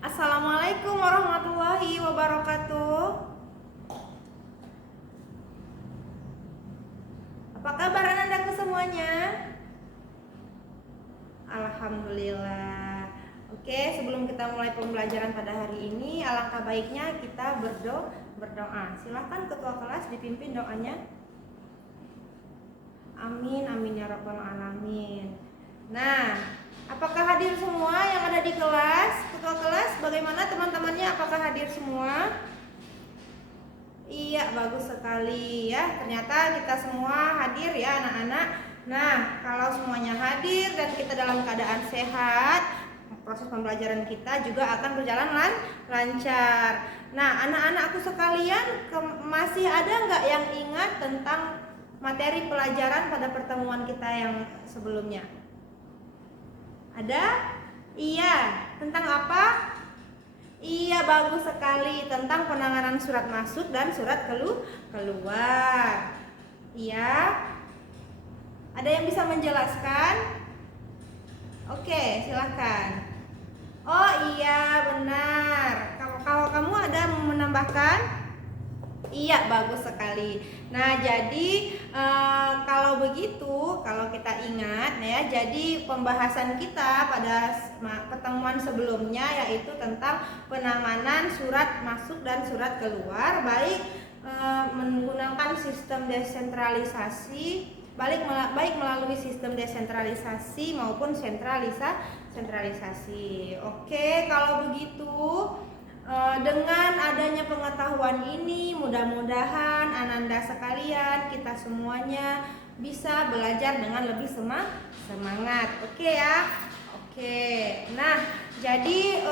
Assalamualaikum warahmatullahi wabarakatuh. Apa kabar anak-anakku semuanya? Alhamdulillah. Oke, sebelum kita mulai pembelajaran pada hari ini, alangkah baiknya kita berdoa. Silahkan ketua kelas dipimpin doanya. Amin, amin ya rabbal alamin. Nah, apakah hadir semua yang ada di kelas? Ketua kelas, bagaimana teman-temannya? Apakah hadir semua? Iya, bagus sekali ya. Ternyata kita semua hadir ya anak-anak. Nah, kalau semuanya hadir dan kita dalam keadaan sehat, proses pembelajaran kita juga akan berjalan lancar. Nah, anak-anakku sekalian, masih ada nggak yang ingat tentang materi pelajaran pada pertemuan kita yang sebelumnya? Ada? Iya. Tentang apa? Iya, bagus sekali. Tentang penanganan surat masuk dan surat keluar. Iya. Ada yang bisa menjelaskan? Oke, silakan. Oh iya, benar. Kalau kamu ada menambahkan? Iya, bagus sekali. Nah, jadi kalau begitu, kalau kita ingat ya, jadi pembahasan kita pada pertemuan sebelumnya yaitu tentang penanganan surat masuk dan surat keluar, baik menggunakan sistem desentralisasi, baik melalui sistem desentralisasi maupun sentralisasi. Oke, kalau begitu dengan adanya pengetahuan ini, mudah-mudahan Ananda sekalian, kita semuanya bisa belajar dengan lebih semangat. Oke ya? Oke. Nah, jadi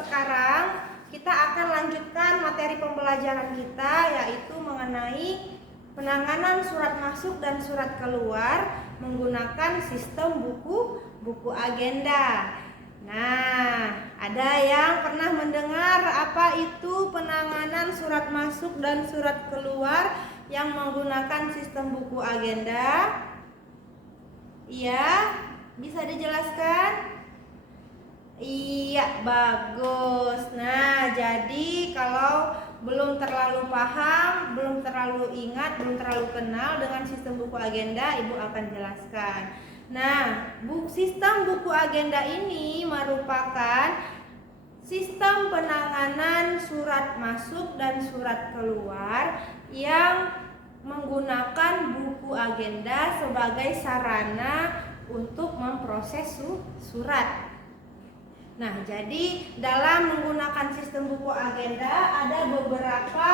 sekarang kita akan lanjutkan materi pembelajaran kita, yaitu mengenai penanganan surat masuk dan surat keluar menggunakan sistem buku agenda. Nah, ada yang pernah mendengar apa itu penanganan surat masuk dan surat keluar yang menggunakan sistem buku agenda? Iya, bisa dijelaskan? Iya, bagus. Nah, jadi kalau belum terlalu paham, belum terlalu ingat, belum terlalu kenal dengan sistem buku agenda, Ibu akan jelaskan. Nah, sistem buku agenda ini merupakan sistem penanganan surat masuk dan surat keluar yang menggunakan buku agenda sebagai sarana untuk memproses surat. Nah, jadi dalam menggunakan sistem buku agenda ada beberapa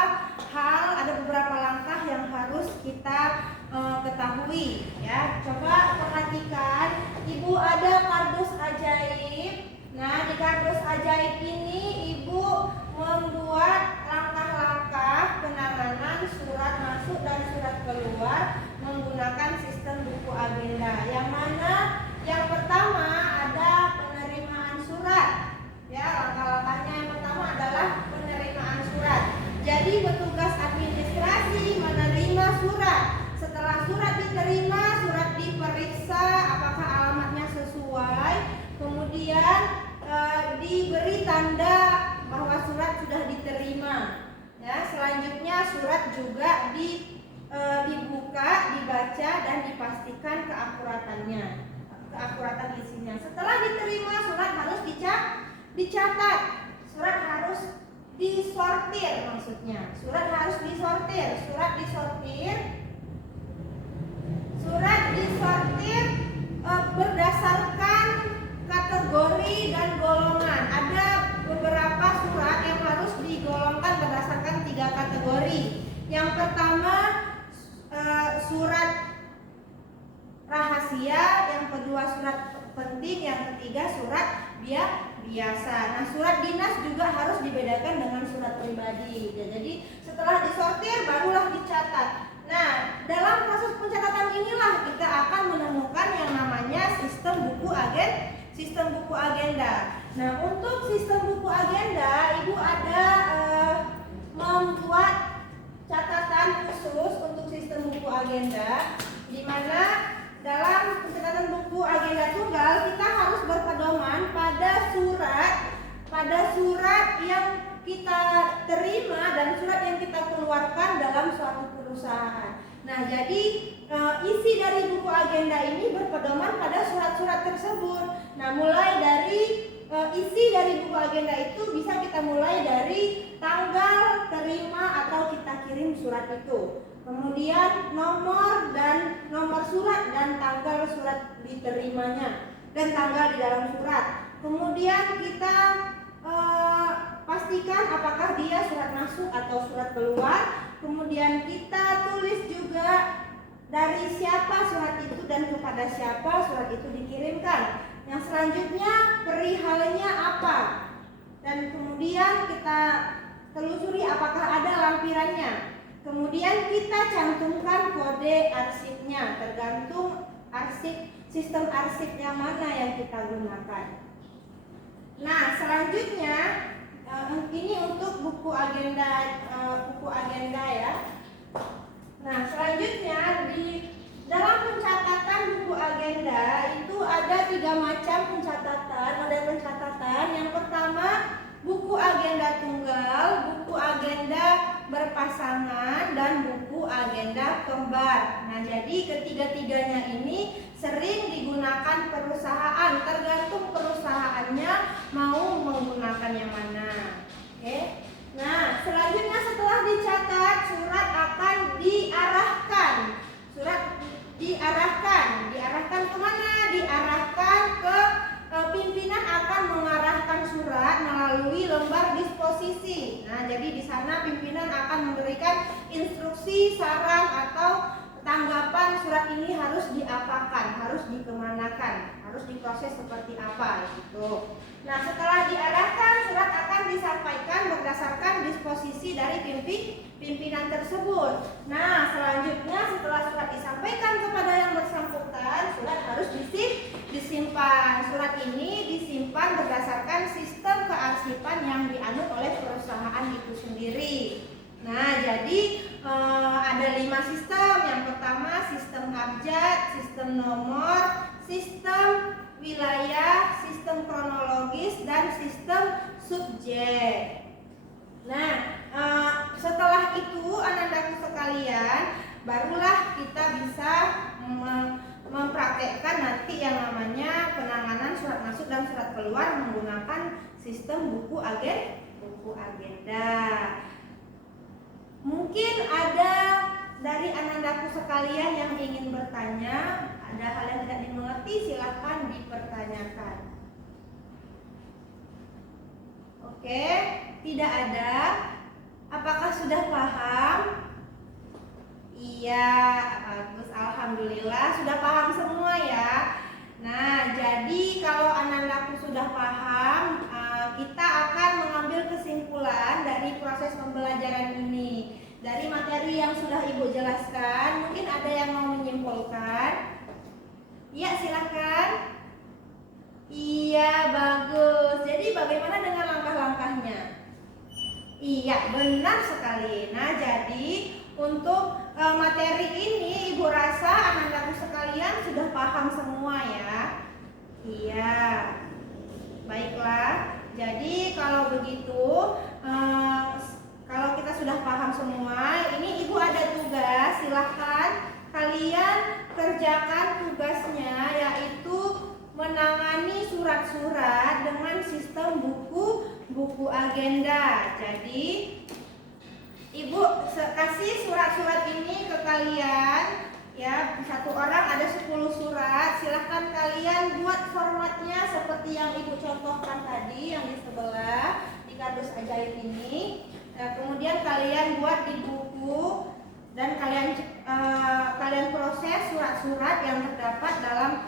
hal, ada beberapa langkah yang harus kita ketahui ya. Coba perhatikan, Ibu ada kardus ajaib. Nah, di kardus ajaib ini Ibu membuat langkah-langkah penanganan surat masuk dan surat keluar menggunakan sistem buku agenda. Yang mana? Yang pertama ada penerimaan surat. Ya, langkah-langkahnya yang pertama adalah penerimaan surat. Jadi petugas administrasi menerima surat. Setelah surat diterima, surat diperiksa apakah alamatnya sesuai, kemudian diberi tanda bahwa surat sudah diterima. Ya, selanjutnya surat juga dibuka, dibaca dan dipastikan keakuratan isinya. Setelah diterima, surat harus dicatat. Surat harus disortir maksudnya. Surat harus disortir. Surat disortir berdasarkan kategori dan golongan. Ada beberapa surat yang harus digolongkan berdasarkan 3 kategori. Yang pertama surat rahasia, yang kedua surat penting, yang ketiga surat biasa. Nah, surat dinas juga harus dibedakan dengan surat pribadi. Jadi setelah disortir barulah dicatat. Nah, dalam proses pencatatan inilah kita akan menemukan yang namanya sistem buku agenda. Nah, untuk sistem buku agenda, Ibu ada membuat catatan khusus untuk sistem buku agenda, di mana dalam pencatatan buku agenda tunggal kita harus berpedoman pada surat kita terima dan surat yang kita keluarkan dalam suatu perusahaan. Nah, jadi isi dari buku agenda ini berpedoman pada surat-surat tersebut. Nah, mulai dari isi dari buku agenda itu bisa kita mulai dari tanggal terima atau kita kirim surat itu. Kemudian nomor surat dan tanggal surat diterimanya dan tanggal di dalam surat. Kemudian kita pastikan apakah dia surat masuk atau surat keluar. Kemudian kita tulis juga dari siapa surat itu dan kepada siapa surat itu dikirimkan. Yang selanjutnya perihalnya apa. Dan kemudian kita telusuri apakah ada lampirannya. Kemudian kita cantumkan kode arsipnya, tergantung sistem arsipnya mana yang kita gunakan. Nah, selanjutnya ini untuk buku agenda ya. Nah, selanjutnya di dalam pencatatan buku agenda itu ada 3 macam model pencatatan. Yang pertama, buku agenda tunggal, buku agenda berpasangan, dan buku agenda kembar. Nah, jadi ketiga-tiganya ini sering digunakan perusahaan, tergantung perusahaannya mau menggunakan yang mana. Oke. Nah, selanjutnya setelah dicatat, surat akan diarahkan. Diarahkan kemana? Diarahkan ke pimpinan akan mengarahkan surat melalui lembar disposisi. Nah, jadi di sana pimpinan akan memberikan instruksi, saran atau tanggapan surat ini harus diapakan, harus dikemanakan, harus diproses seperti apa gitu. Nah, setelah diarahkan, surat akan disampaikan berdasarkan disposisi dari pimpinan tersebut. Nah, selanjutnya setelah surat disampaikan kepada yang bersangkutan, surat harus disimpan. Surat ini disimpan berdasarkan sistem kearsipan yang dianut oleh perusahaan itu sendiri. Nah, jadi ada 5 sistem. Yang pertama sistem abjad, sistem nomor, sistem wilayah, sistem kronologis, dan sistem subjek. Nah, setelah itu anandaku sekalian, barulah kita bisa mempraktekkan nanti yang namanya penanganan surat masuk dan surat keluar menggunakan sistem buku agenda. Mungkin ada dari anandaku sekalian yang ingin bertanya, ada hal yang tidak dimengerti, silakan dipertanyakan. Oke, tidak ada. Apakah sudah paham? Iya, bagus, alhamdulillah sudah paham semua ya. Nah, jadi kalau anandaku sudah paham, kita akan mengambil kesimpulan dari proses pembelajaran ini. Dari materi yang sudah Ibu jelaskan, mungkin ada yang mau menyimpulkan? Iya, silakan. Iya, bagus. Jadi bagaimana dengan langkah-langkahnya? Iya, benar sekali. Nah, jadi untuk materi ini Ibu rasa anandaku sekalian sudah paham semua ya. Iya. Baiklah. Jadi kalau begitu kalau kita sudah paham semua, ini Ibu ada tugas. Silahkan kalian kerjakan tugasnya, yaitu menangani surat-surat dengan sistem buku agenda. Jadi Ibu kasih surat-surat ini ke kalian ya, satu orang ada 10 surat. Silahkan kalian buat formatnya seperti yang Ibu contohkan tadi yang di sebelah di kardus ajaib ini. Kemudian kalian buat di buku dan kalian proses surat-surat yang terdapat dalam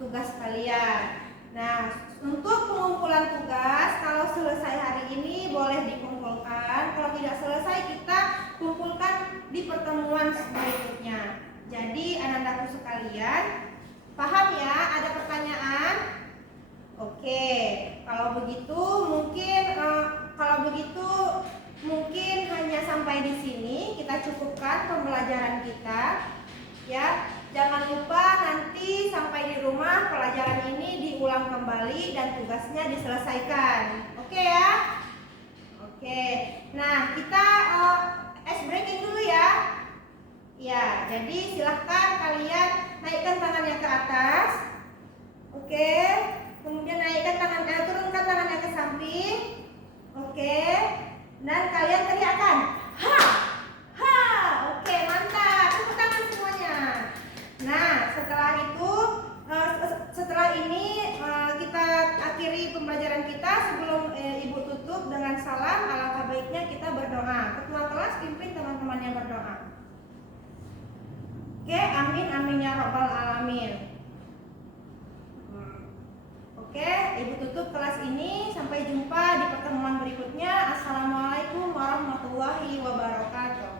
tugas kalian. Nah, untuk pengumpulan tugas, kalau selesai hari ini boleh dikumpulkan. Kalau tidak selesai, kita kumpulkan di pertemuan berikutnya. Jadi anandaku sekalian, paham ya? Ada pertanyaan? Oke, kalau begitu mungkin hanya sampai di sini kita cukupkan pembelajaran kita. Ya, jangan lupa nanti sampai di rumah pelajaran ini diulang kembali dan tugasnya diselesaikan. Oke ya? Oke. Oke, nah kita ice breaking dulu ya. Ya, jadi silahkan kalian naikkan tangannya ke atas. Oke, kemudian naikkan tangannya, turunkan tangannya ke samping. Oke, dan kalian teriakkan ha, ha. Oke, mantap, tepuk tangan semuanya. Nah, setelah ini kita akhiri pembelajaran kita. Sebelum Ibu tutup dengan salam, alangkah baiknya kita berdoa. Ketua kelas pimpin teman-temannya berdoa. Oke, amin amin ya rabbal alamin. Oke, Ibu tutup kelas ini. Sampai jumpa di pertemuan berikutnya. Assalamualaikum warahmatullahi wabarakatuh.